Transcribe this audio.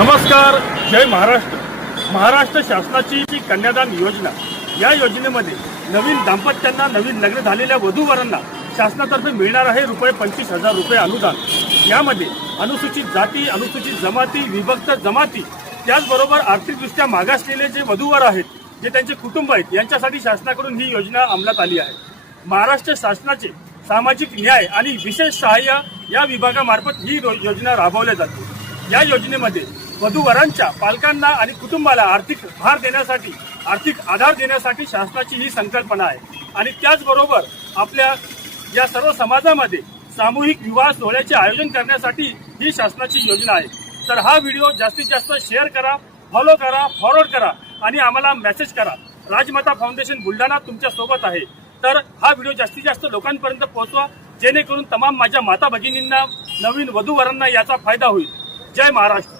नमस्कार, जय महाराष्ट्र. महाराष्ट्र शासनाची जी कन्यादान योजना, या योजनेमध्ये नवीन दाम्पत्यांना, नवीन लग्न झालेल्या वधूवरांना शासनातर्फे मिळणार आहे ₹25,000 अनुदान. यामध्ये अनुसूचित जाती, अनुसूचित जमाती, विभक्त जमाती, त्याचबरोबर आर्थिकदृष्ट्या मागासलेले जे वधूवर आहेत, जे त्यांचे कुटुंब आहेत, यांच्यासाठी शासनाकडून ही योजना अंमलात आली आहे. महाराष्ट्र शासनाचे सामाजिक न्याय आणि विशेष सहाय्य या विभागामार्फत ही योजना राबवली जाते. या योजनेमध्ये वधूवरांच्या पालकांना आणि कुटुंबाला आर्थिक भार देण्यासाठी, आर्थिक आधार देण्यासाठी शासनाची ही संकल्पना आहे. आणि त्याचबरोबर आपल्या या सर्व समाजामध्ये सामूहिक विवाह सोहळ्याचे आयोजन करण्यासाठी ही शासनाची योजना आहे. तर हा व्हिडिओ जास्तीत जास्त शेअर करा, फॉलो करा, फॉरवर्ड करा आणि आम्हाला मेसेज करा. राजमाता फाउंडेशन बुलढाणा तुमच्या सोबत आहे. तर हा व्हिडिओ जास्तीत जास्त लोकांपर्यंत पोहोचवा, जेणेकरून तमाम माझ्या माता भगिनींना, नवीन वधूवरांना याचा फायदा होईल. जय महाराष्ट्र.